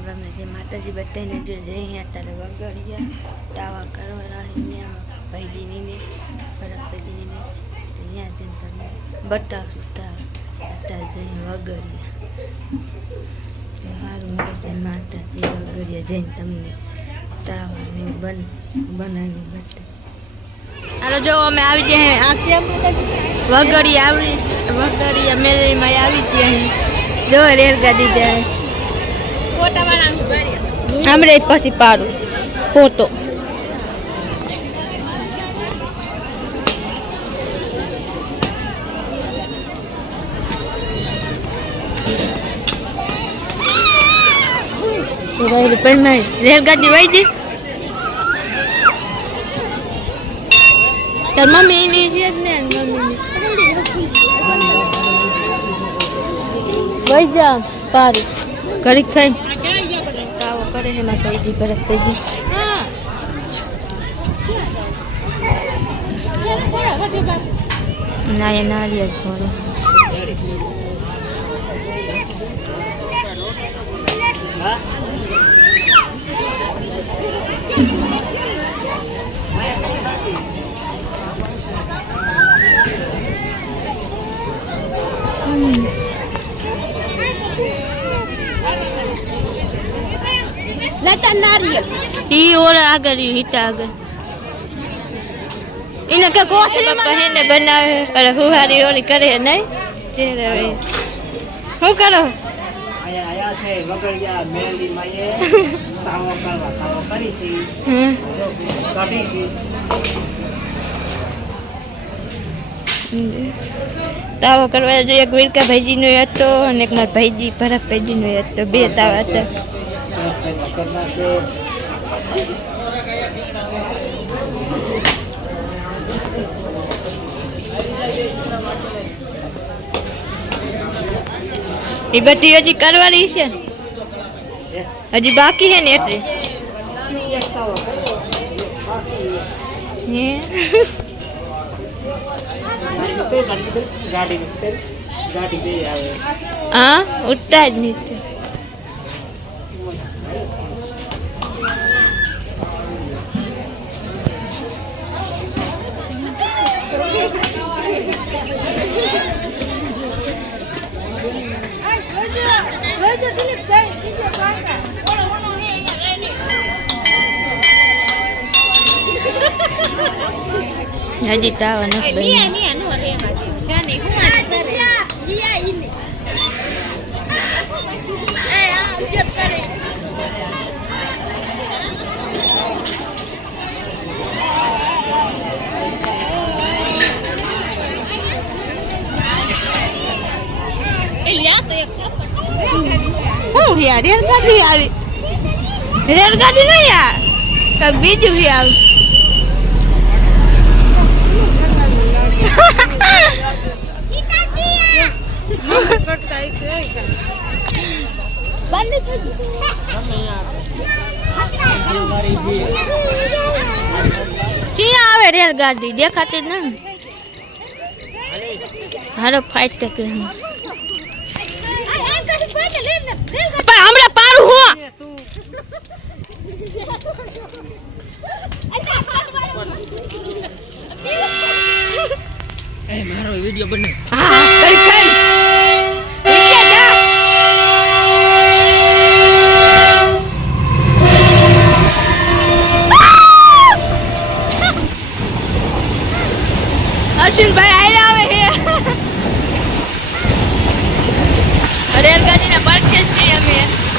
રામ ને જય માતાજી બધાને જો જય અત્યારે વગડિયા ટાવા કરવાના અહીંયા ભાઈજીની ને ભરત ભાઈજીની ને અહીંયા જઈને તમને બતાવશું અત્યારે જઈને વગડિયા સારું મારે જય માતાજી વગડિયા જઈને તમને તાવાને બનાવી બતાવી હાલો જો અમે આવી ગયા આ કેમ વગડિયા મેળીમાં આવી ગયા જો રેલગાડી જાય हमरे પછી પાડું ફોટો રેલગાડી વહી દી તાર મમ્મી ની છે ને મમ્મી વહી જા પાડું ઘડી ખાઈ करे है माता जी भरत जी ना ये नारियल फोड़े लता नारियल ई और आगे हिटा आगे इने के कोथली में पहने बनावे पर हुहारी ओली करे नहीं तेरे હું કરો આયા છે વગડિયા મેલી માયે તાવો કરી છે કાઢી છે તાવો કરવા જો એક વીરકા ભાઈજી નો હતો અને એક મારા ભાઈજી ભરત ભાઈજી નો હતો બે તાવા હતા ये बत्ती हजी करवानी है हजी बाकी है ने એટલે ગાડી બે આવે હા ઉઠતા જ નહીં હજી તાવ નથી બની યાર રેલગાડી આવી રેલગાડી નહીં યાર કઈ બીજું બી આવી ક્યાં આવે રેલગાડી દેખાતી જ નહીં હાલો ફાઈટ ટકે હમણાં પાડું હું મારો વિડિયો બને હા કરી ખાઈ અર્જુનભાઈ આવે છે રેલગાડીના પડખે જ છીએ અમે